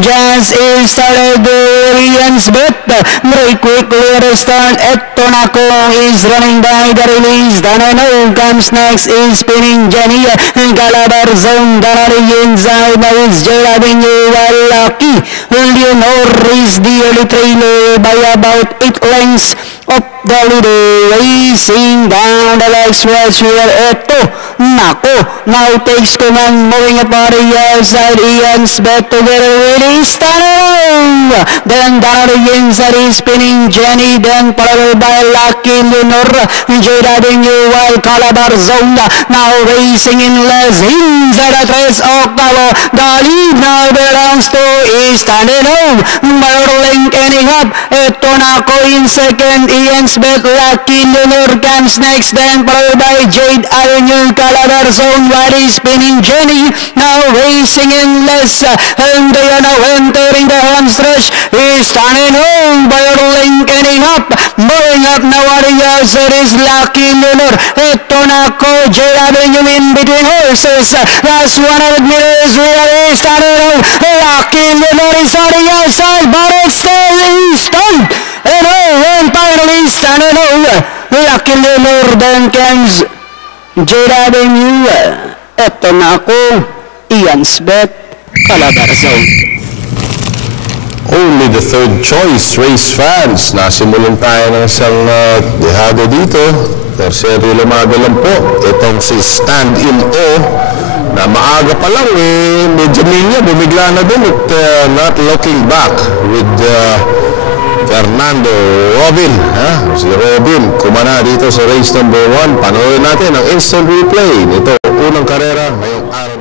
Jazz is started Rian's bet. Very quickly restart. Etonako is running by the release. Danano comes next is spinning Jenny. Calabar zone. Danari inside. Now is J Avenue. Lucky. Leonor is the early trailer by about 8 lengths of the leader. Racing down the leg stretch here. Eto. Nako. Now takes command. Moving up on the outside. Ian's bet together. Release. Danano. Then Danari inside is spinning Jenny. Then followed by Lucky Leonor. J Avenue. While Calabar zone. Now racing in less. Inside the trace. Octavo. The lead now belongs to is Danano. Link ending up. Etonako in second. Ian's bet. Lucky Leonor comes next. Then followed by Jade Avenue. Calabar zone. While is spinning Jenny. Now racing in less. And they are now entering the home stretch. Is Danano. Link ending up. Moving up now on the outside is Lucky Leonor. Etonako. Jade Avenue in between horses. Last 100 meters. Really is Danano. Lucky Leonor is on the outside. But it's still stunned. And finally Danano. Lucky Leonor. Then comes Jade Avenue. Etonako. Ian's bet. Calabar zone. Only the third choice race fans. Nasimulan tayo ng isang dehado dito. Tercero lumago lang po. Itong si Stand in O na maaga pa lang medyo niya bumigla na din at not looking back with Fernando Robin. Si Robin kumana dito sa race number 1. Panoorin natin ang instant replay nito unang karera ngayong araw.